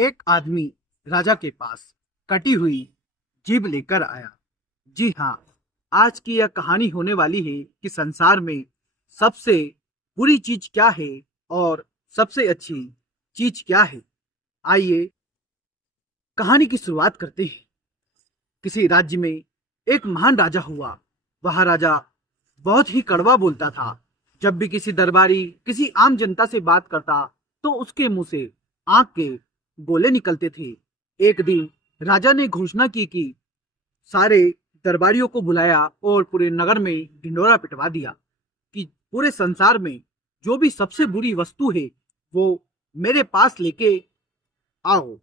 एक आदमी राजा के पास कटी हुई जीभ लेकर आया। जी हाँ, आज की यह कहानी होने वाली है कि संसार में सबसे बुरी चीज क्या है और सबसे अच्छी चीज क्या है। आइए कहानी की शुरुआत करते हैं। किसी राज्य में एक महान राजा हुआ। वह राजा बहुत ही कड़वा बोलता था। जब भी किसी दरबारी किसी आम जनता से बात करता तो उसके मुंह से आग के गोले निकलते थे। एक दिन राजा ने घोषणा की कि सारे दरबारियों को बुलाया और पूरे नगर में ढिंडोरा पिटवा दिया कि पूरे संसार में जो भी सबसे बुरी वस्तु है वो मेरे पास लेके आओ।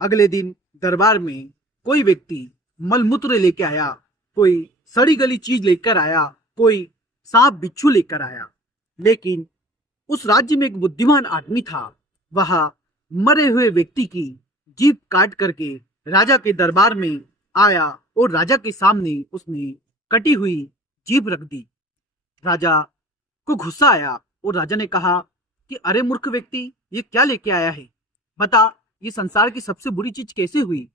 अगले दिन दरबार में कोई व्यक्ति मलमूत्र लेके आया, कोई सड़ी गली चीज लेकर आया, कोई सांप बिच्छू लेकर आया। लेकिन उस राज्य में एक बुद्धिमान आदमी था। वह मरे हुए व्यक्ति की जीभ काट करके राजा के दरबार में आया और राजा के सामने उसने कटी हुई जीभ रख दी। राजा को गुस्सा आया और राजा ने कहा कि अरे मूर्ख व्यक्ति, ये क्या लेके आया है? बता, ये संसार की सबसे बुरी चीज कैसे हुई?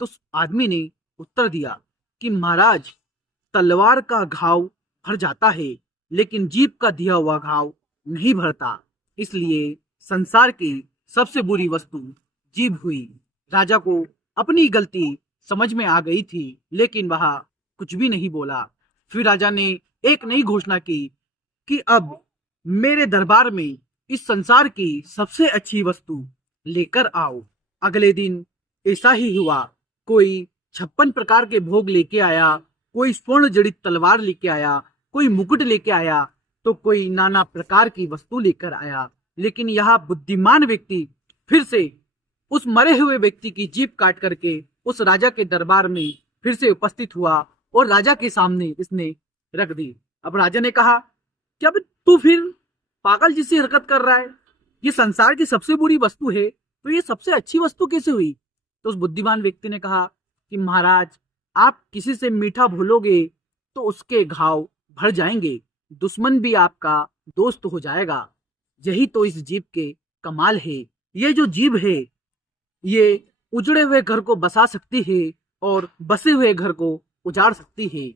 तो उस आदमी ने उत्तर दिया कि महाराज, तलवार का घाव भर जाता है लेकिन जीभ का दिया हुआ घाव नहीं भरता, इसलिए संसार की सबसे बुरी वस्तु जीभ हुई। राजा को अपनी गलती समझ में आ गई थी लेकिन वह कुछ भी नहीं बोला। फिर राजा ने एक नई घोषणा की कि अब मेरे दरबार में इस संसार की सबसे अच्छी वस्तु लेकर आओ। अगले दिन ऐसा ही हुआ। कोई 56 प्रकार के भोग लेके आया, कोई स्वर्ण जड़ित तलवार लेके आया, कोई मुकुट लेके आया, तो कोई नाना प्रकार की वस्तु लेकर आया। लेकिन यह बुद्धिमान व्यक्ति फिर से उस मरे हुए व्यक्ति की जीभ काट करके उस राजा के दरबार में फिर से उपस्थित हुआ और राजा के सामने इसने रख दी। अब राजा ने कहा, क्या बे तू फिर पागल जैसी हरकत कर रहा है? ये संसार की सबसे बुरी वस्तु है तो ये सबसे अच्छी वस्तु कैसे हुई? तो उस बुद्धिमान व्यक्ति ने कहा कि महाराज, आप किसी से मीठा भूलोगे तो उसके घाव भर जाएंगे, दुश्मन भी आपका दोस्त हो जाएगा। यही तो इस जीभ के कमाल है। ये जो जीभ है ये उजड़े हुए घर को बसा सकती है और बसे हुए घर को उजाड़ सकती है।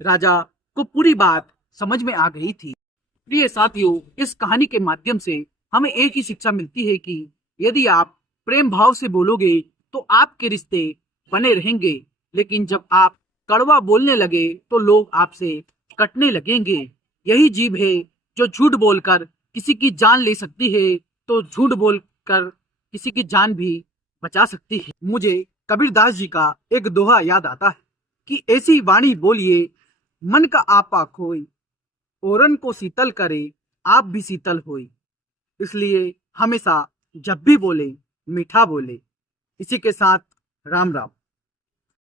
राजा को पूरी बात समझ में आ गई थी। प्रिय साथियों, इस कहानी के माध्यम से हमें एक ही शिक्षा मिलती है कि यदि आप प्रेम भाव से बोलोगे तो आपके रिश्ते बने रहेंगे, लेकिन जब आप कड़वा बोलने लगे तो लोग आपसे कटने लगेंगे। यही जीभ है जो झूठ बोलकर किसी की जान ले सकती है, तो झूठ बोलकर किसी की जान भी बचा सकती है। मुझे कबीरदास जी का एक दोहा याद आता है कि ऐसी वाणी बोलिए मन का आपा खोई, औरन को शीतल करे आप भी शीतल होई। इसलिए हमेशा जब भी बोले मीठा बोले। इसी के साथ राम राम।